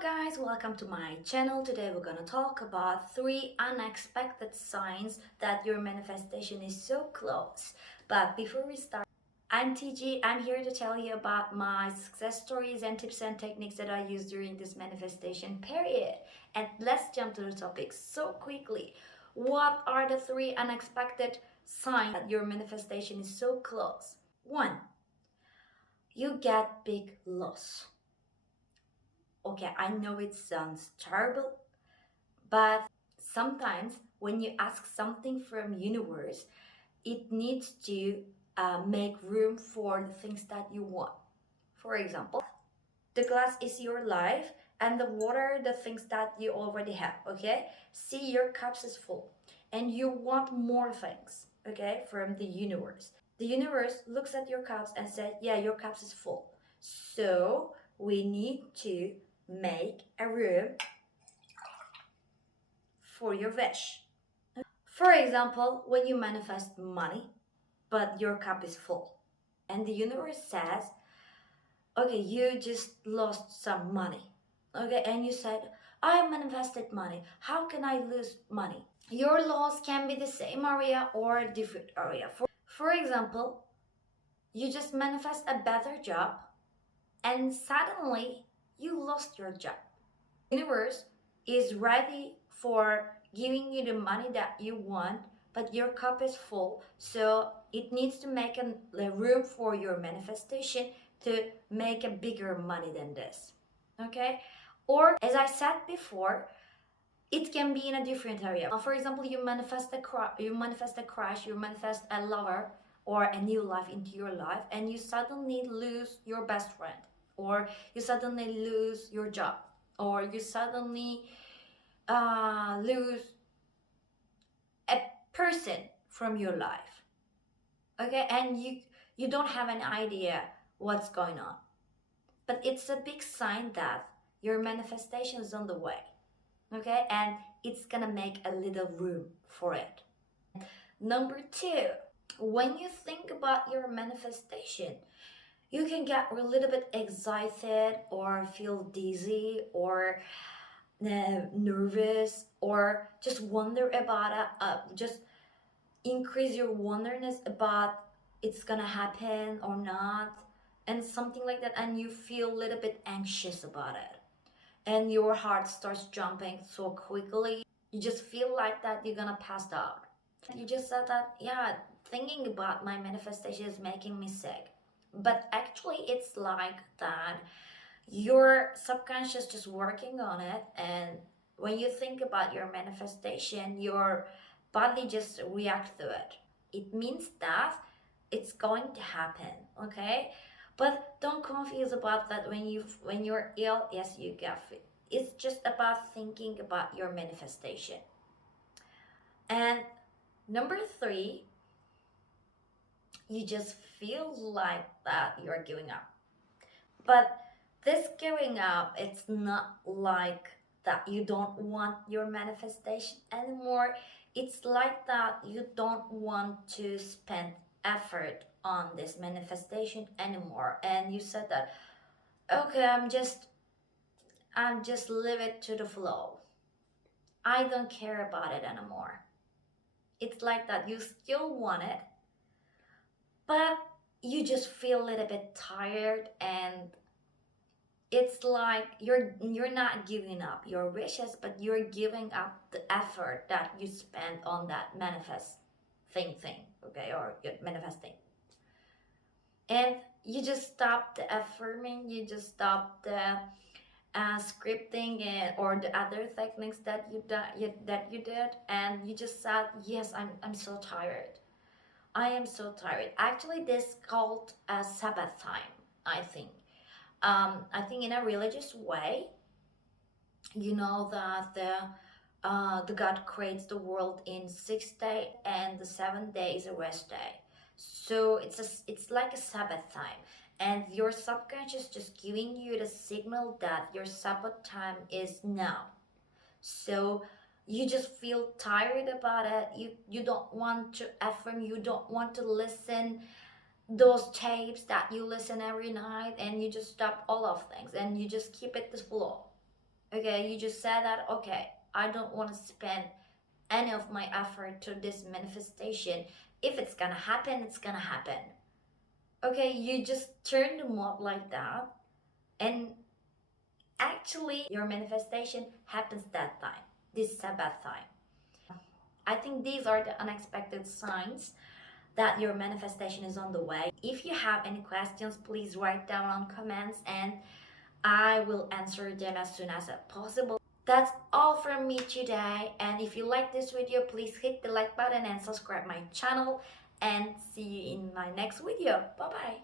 Guys, welcome to my channel. Today we're gonna talk about 3 unexpected signs that your manifestation is so close. But before we start, I'm TG. I'm here to tell you about my success stories and tips and techniques that I use during this manifestation period. And let's jump to the topic so quickly. What are the 3 unexpected signs that your manifestation is so close? 1. You get big loss. Okay, I know it sounds terrible, but sometimes when you ask something from universe, it needs to make room for the things that you want. For example, the glass is your life and the water the things that you already have. Okay, see, your cups is full and you want more things, okay, from the universe. The universe looks at your cups and says, yeah, your cups is full, so we need to make a room for your wish. For example, when you manifest money, but your cup is full, and the universe says, okay, you just lost some money, okay, and you said, I manifested money. How can I lose money? Your loss can be the same area or a different area. For example, you just manifest a better job, and suddenly you lost your job. Universe is ready for giving you the money that you want, but your cup is full, so it needs to make a room for your manifestation to make a bigger money than this, okay? Or as I said before, it can be in a different area. For example, you manifest a crush, you manifest a lover or a new life into your life, and you suddenly lose your best friend, or you suddenly lose your job, or you suddenly lose a person from your life, okay, and you don't have an idea what's going on, but it's a big sign that your manifestation is on the way, okay, and it's gonna make a little room for it. Number 2, when you think about your manifestation, you can get a little bit excited or feel dizzy or nervous, or just wonder about it, just increase your wonderness about it's gonna happen or not, and something like that, and you feel a little bit anxious about it, and your heart starts jumping so quickly, you just feel like that you're gonna pass out. You just said that, yeah, thinking about my manifestation is making me sick, but actually it's like that your subconscious just working on it, and when you think about your manifestation, your body just reacts to it. It means that it's going to happen, okay, but don't confuse about that. When you're ill, yes, you get it. It's just about thinking about your manifestation. And number 3, you just feel like that you're giving up, but this giving up, it's not like that you don't want your manifestation anymore. It's like that you don't want to spend effort on this manifestation anymore, and you said that, okay, I'm just leave it to the flow. I don't care about it anymore. It's like that you still want it, but you just feel a little bit tired, and it's like you're not giving up your wishes, but you're giving up the effort that you spend on that thing, okay, or manifesting, and you just stop the affirming, you just stop the scripting and or the other techniques that you did, and you just said, yes, I'm so tired. I am so tired. Actually, this called a Sabbath time, I think. I think in a religious way, you know that the God creates the world in 6 days, and the 7th day is a rest day. So it's like a Sabbath time, and your subconscious just giving you the signal that your Sabbath time is now. So you just feel tired about it. You don't want to affirm. You don't want to listen those tapes that you listen every night, and you just stop all of things and you just keep it the flow. Okay, you just said that, okay, I don't want to spend any of my effort to this manifestation. If it's gonna happen, it's gonna happen. Okay, you just turn the mood like that, and actually your manifestation happens that time, this Sabbath time. I think these are the unexpected signs that your manifestation is on the way. If you have any questions, please write down on comments and I will answer them as soon as possible. That's all from me today, and if you like this video, please hit the like button and subscribe my channel, and see you in my next video. Bye bye.